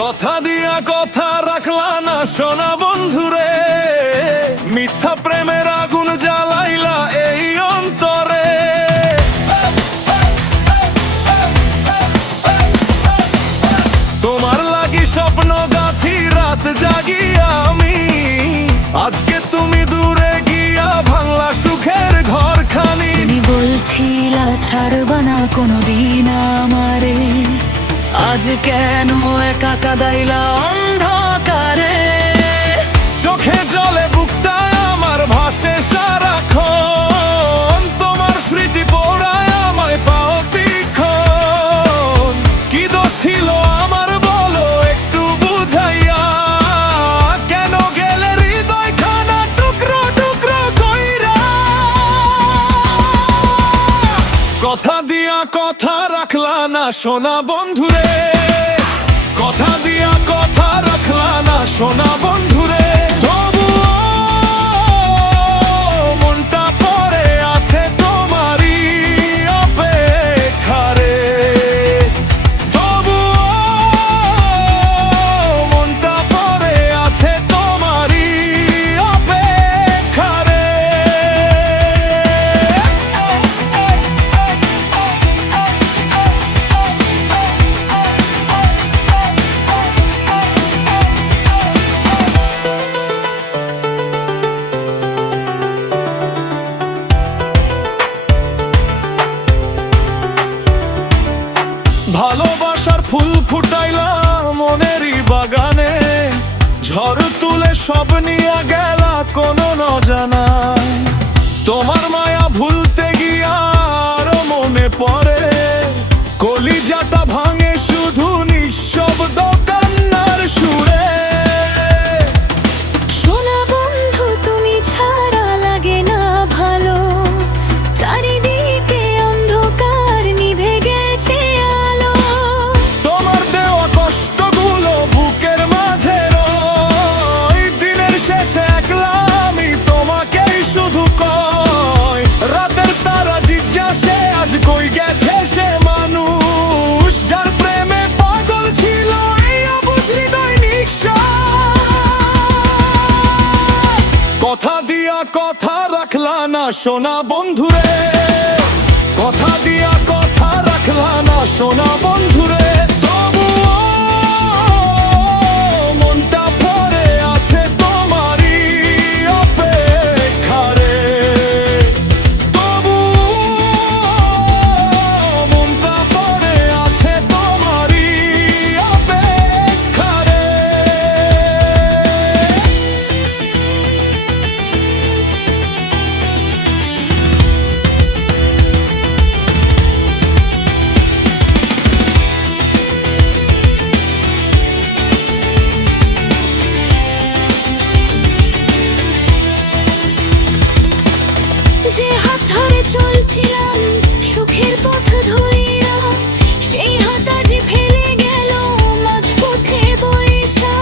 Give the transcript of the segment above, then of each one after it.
কথা দিয়া কথা রাখলা না সোনা বন্ধুরে, মিথ্যা প্রেমের আগুন জ্বালাইলা এই অন্তরে। তোমার লাগি স্বপ্ন গাথি রাত জাগিয়া আমি, আজকে তুমি দূরে গিয়া ভাঙলা সুখের ঘরখানি। তুমি বলছিলা ছাড়বা না কোনোদিন আমারে, আজ কেন একা কাদাইলা অন্ধকারে? চোখে জলে বুকটা আমার ভাসে সারাক্ষণ, তোমার স্মৃতি পোড়ায় আমায় পাও তীক্ষণ। কি দোষ ছিল আমার বলো একটু বুঝাইয়া, কেন গেলে হৃদয় খানা টুকরো টুকরো কইরা? কথা দিয়া কথা রাখলা না সোনা বন্ধুরে, কথা দিয়া কথা রাখলা না সোনা বন্ধুরে। তবুও মনটা পড়ে আছে তোমারই অপেক্ষারে, তবুও মনটা পড়ে আছে তোমারই অপেক্ষারে। ভালোবাসার ফুল ফুটাইলাম মনেরই বাগানে, ঝড় তুলে সব নিয়ে গেলা কোনো নজানায়। তোমার মায়া ভুলতে গিয়া আরো মনে পড়ে, কলিজাটা ভাঙে শুধু নিঃশব্দ কান্নার সুরে। সোনা বন্ধু তুমি ছাড়া লাগে না ভালো, চারিদিকে অন্ধকার নিভে গেছে আলো। তোমার দেওয়া কষ্টগুলো বুকের মাঝে রয়, দিনের শেষে একলা আমি তোমাকেই শুধু কই। রাতের তারা জিজ্ঞাসে আজ কই গেছে সে মানুষ, যার প্রেমে পাগল ছিল এই অবুঝ হৃদয় নিঃশ্বাস। কথা দিয়া কথা রাখলা না সোনা বন্ধুরে, কথা দিয়া কথা রাখলা না সোনা বন্ধুরে। তবুও মনটা পড়ে আছে তোমারই অপেক্ষারে, তবুও মনটা পড়ে আছে তোমারই অপেক্ষারে। যে হাত ধরে চলছিলাম সুখের পথ ধইরা, সেই হাত আজ ফেলে গেল মাঝপথে বইসা।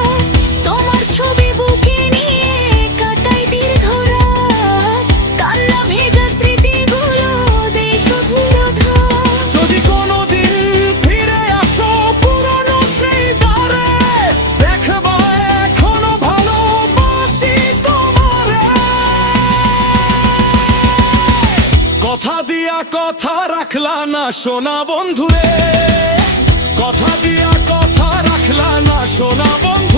তোমার ছবি বুকে নিয়ে কাটাই দীর্ঘ রাত, কান্না ভেজা স্মৃতিগুলো দেই শুধু আঘাত। যদি কোনোদিন ফিরে আসো পুরনো সেই দ্বারে, দেখবা এখনো ভালোবাসি তোমারে। কথা দিয়া কথা রাখলা না সোনা বন্ধুরে, কথা দিয়া কথা রাখলা না সোনা বন্ধু।